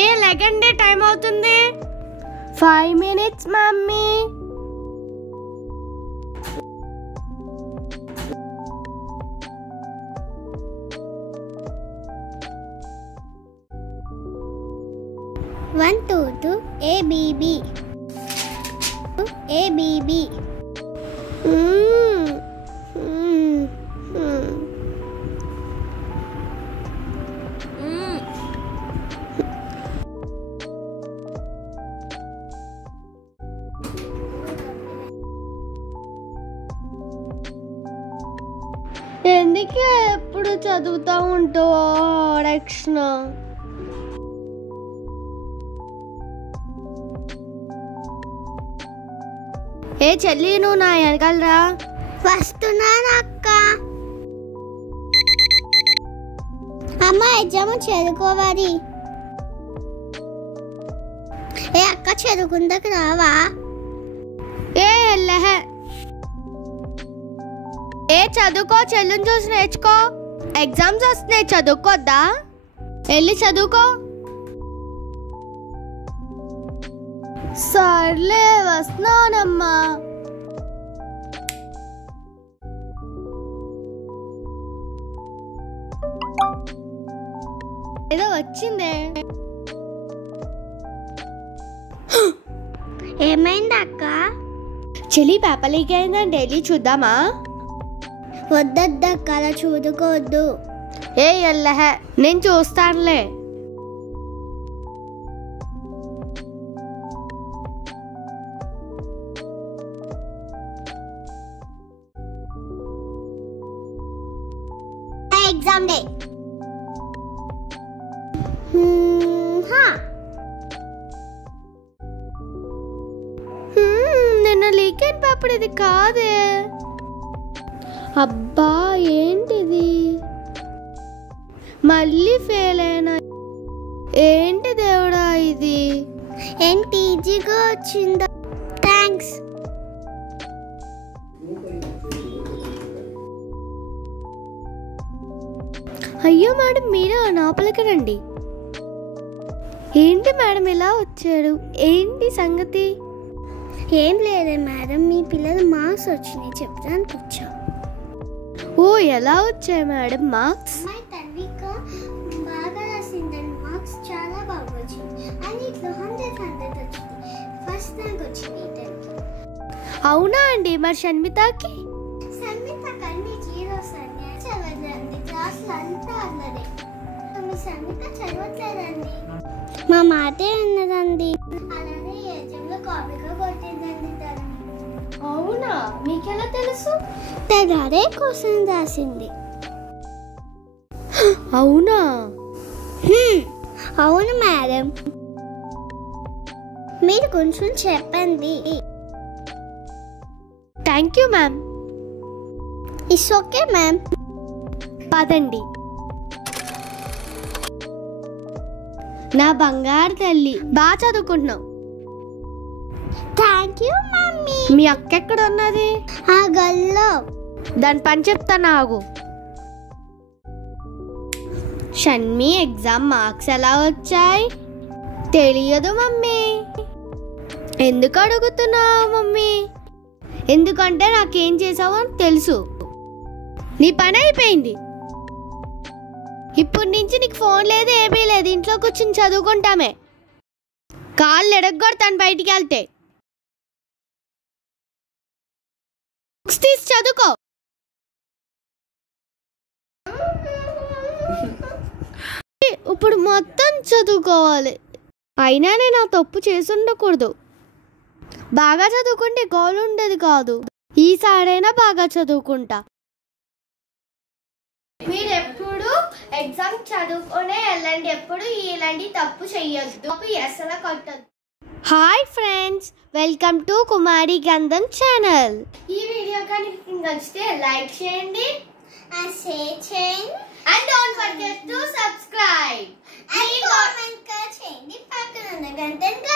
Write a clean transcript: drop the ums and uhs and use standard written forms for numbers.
ఏ లెగండి, time అవుతుంది. 5 minutes mummy. One, two, two, ABB. ABB. ఎందుకే ఎప్పుడు చదువుతా ఉంటావో రక్షణ? ఏ చెల్లి, నువ్వు నా వెనకాలరా. వస్తున్నాను అక్క. అమ్మ ఎగ్జామ్ చదువుకోవాలి. ఏ అక్క చదువుకుందాక రావా? ఏ ఎల్లహే. ఏ చదువుకో, చెల్లుని చూసి నేర్చుకో. ఎగ్జామ్స్ వస్తున్నాయి, చదువుకోద్దా? వెళ్ళి చదువుకో. సర్లే వస్తున్నానమ్మా. ఏదో వచ్చిందే. ఏమైంది అక్క? చెల్లి పేపర్ లీక్ అయిందని డైలీ చూద్దామా? వద్దక్క, అలా చూదుకోవద్దు. ఏ ఎల్లహే, నేను చూస్తానులే. Exam day. నిన్న లీక్ అయిన పేపర్ ఇది కాదే. అబ్బా ఏంటిది, మళ్ళీ ఫెయిల్ అయినా. ఏంటి దేవుడా ఇది? ఎంత ఈజీగా వచ్చిందో. థ్యాంక్స్. అయ్యో మేడం, మీరు లోపలికి రండి. ఏంటి మేడం ఇలా వచ్చారు? ఏంటి సంగతి? ఏం లేదే మేడం, మీ పిల్లలు మార్క్స్ వచ్చినాయి చెప్పడానికి వచ్చా. ఓ, ఎలా వచ్చాయి మేడం మార్క్స్? తన్విక బాగా రాసిందని మార్క్స్ చాలా బాగా వచ్చింది. అన్నిట్లో 100 వచ్చింది. ఫస్ట్ ర్యాంక్ వచ్చింది. అవునా అండి? మరి షణ్మితకి? షణ్మితకి అన్ని జీరోస్ అండి. చదవదండి, క్లాసులు అంతా అన్నదే. మీ షణ్మిత చదవట్లేదండి. మా మాటే ఉన్నదండి. అలానే ఎగ్జామ్లో కాపీగా కొట్టిందండి తను. అవునా? మీకెలా తెలుసు? తను అదే క్వశ్చన్ రాసింది. అవునా? అవును మేడం. మీరు కొంచెం చెప్పండి. Thank you ma'am. It's okay ma'am. పదండి. నా బంగారు తల్లి, బాగా చదువుకుంటున్నావు. Thank you mummy. మీ అక్క ఎక్కడ ఉన్నది? ఆ గల్లో. దాని పని చెప్తాను, ఆగు. షణ్మి, ఎగ్జామ్ మార్క్స్ ఎలా వచ్చాయి? తెలియదు మమ్మీ. ఎందుకు అడుగుతున్నావు మమ్మీ? ఎందుకంటే నాకేం చేసావో అని తెలుసు. నీ పని అయిపోయింది. ఇప్పటి నుంచి నీకు ఫోన్ లేదు, ఏమీ లేదు. ఇంట్లో కూర్చొని చదువుకుంటామే. కాళ్ళు ఎడగొడతాను బయటికి వెళ్తే. బుక్స్ తీసి చదువుకో. ఇప్పుడు మొత్తం చదువుకోవాలి. అయినా నేను ఆ తప్పు చేసి ఉండకూడదు. బాగా చదువుకుంటే గోల్ ఉండేది కాదు. ఈసారైనా బాగా చదువుకుంటా. మీరు ఎప్పుడు ఎగ్జామ్ చదువుకునే వెళ్ళండి. ఎప్పుడు ఇలాంటి తప్పు చెయ్యొద్దు. అసలు కొట్టద్దు. హాయ్ ఫ్రెండ్స్, వెల్కమ్ టు కుమారి గంధం ఛానల్. ఈ వీడియో కానీ నచ్చితే లైక్ చేయండి, షేర్ చేయండి, and don't forget to subscribe. and comment చేయండి. పక్కన ఉన్న గంటను